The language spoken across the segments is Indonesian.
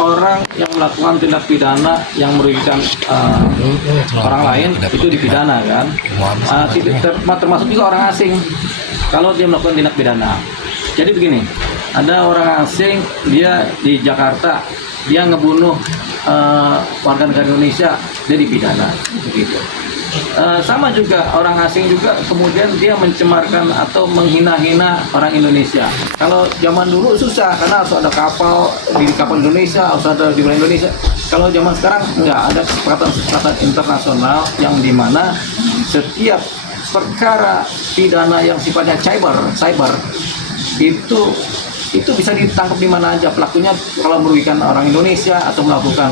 orang yang melakukan tindak pidana yang merugikan orang lain itu dipidana kan. Termasuk juga orang asing kalau dia melakukan tindak pidana. Jadi begini, ada orang asing dia di Jakarta, dia ngebunuh warga negara Indonesia, dia dipidana begitu. Sama juga orang asing juga kemudian dia mencemarkan atau menghina-hina orang Indonesia. Kalau zaman dulu susah karena harus ada kapal di kapal Indonesia, harus ada di wilayah Indonesia. Kalau zaman sekarang nggak ada kesepakatan internasional yang dimana setiap perkara pidana yang sifatnya cyber itu bisa ditangkap di mana aja. Pelakunya kalau merugikan orang Indonesia atau melakukan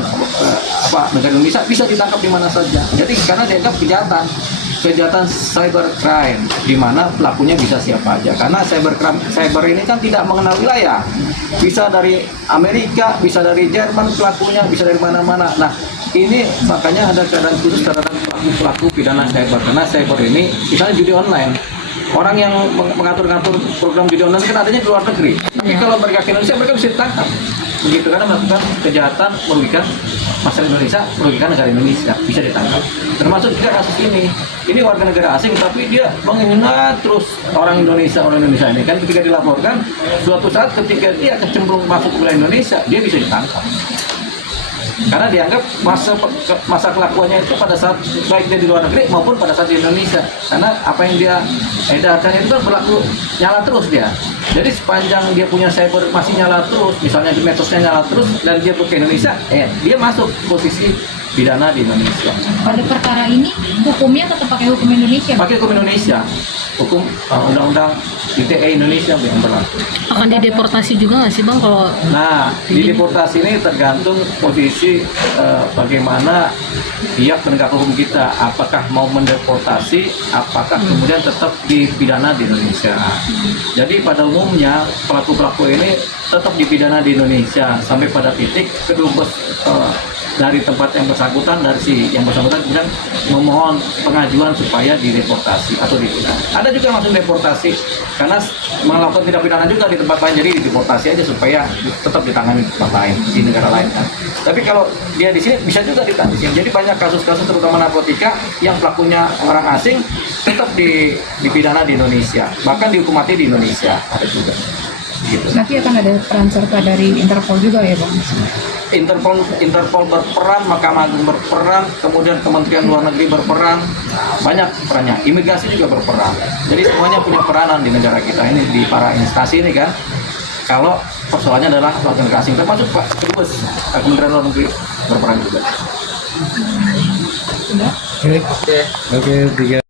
negara Indonesia bisa ditangkap di mana saja. Jadi karena dianggap kejahatan cybercrime di mana pelakunya bisa siapa aja. Karena cyber ini kan tidak mengenal wilayah. Bisa dari Amerika, bisa dari Jerman pelakunya, bisa dari mana-mana. Nah, ini makanya ada keadaan khusus terhadap pelaku pidana cyber. Karena cyber ini misalnya judi online. Orang yang mengatur-ngatur program judi online kan adanya di luar negeri. Tapi kalau mereka ke Indonesia, mereka bisa ditangkap. Begitu, karena melakukan kejahatan merugikan masyarakat Indonesia, merugikan negara Indonesia, bisa ditangkap. Termasuk juga kasus ini. Ini warga negara asing, tapi dia menghina terus orang Indonesia ini. Kan ketika dilaporkan, suatu saat ketika dia kecemplung masuk ke wilayah Indonesia, dia bisa ditangkap. Karena dianggap masa kelakuannya itu pada saat baik dia di luar negeri maupun pada saat di Indonesia. Karena apa yang dia edarkan itu kan berlaku nyala terus dia. Jadi sepanjang dia punya cyber masih nyala terus, misalnya di medsosnya nyala terus dan dia ke Indonesia, dia masuk posisi pidana di Indonesia. Pada perkara ini hukumnya tetap pakai hukum Indonesia? Pakai hukum Indonesia, hukum undang-undang ITE Indonesia yang berlaku. Akan dideportasi juga nggak sih Bang kalau? Nah, di deportasi ini tergantung posisi bagaimana pihak penegak hukum kita. Apakah mau mendeportasi, apakah kemudian tetap dipidana di Indonesia. Jadi pada umumnya pelaku-pelaku ini tetap dipidana di Indonesia sampai pada titik kedubes dari tempat yang bersangkutan, dari si yang bersangkutan kemudian memohon pengajuan supaya dideportasi atau dipidana. Ada juga langsung deportasi karena melakukan tindak pidana juga di tempat lain, jadi dideportasi aja supaya tetap ditangani di tempat lain, di negara lain kan. Tapi kalau dia di sini bisa juga ditahan di sini. Jadi banyak kasus-kasus terutama narkotika yang pelakunya orang asing tetap dipidana di Indonesia, bahkan dihukum mati di Indonesia ada juga. Gitu. Nanti akan ada peran serta dari Interpol juga ya Bang? Interpol berperan, Mahkamah Agung berperan, kemudian Kementerian Luar Negeri berperan, banyak perannya. Imigrasi juga berperan. Jadi semuanya punya peranan di negara kita ini, di para instansi ini kan. Kalau persoalannya adalah warga negara asing, termasuk Pak Kedubes, Kementerian Luar Negeri berperan juga. Oke, 3.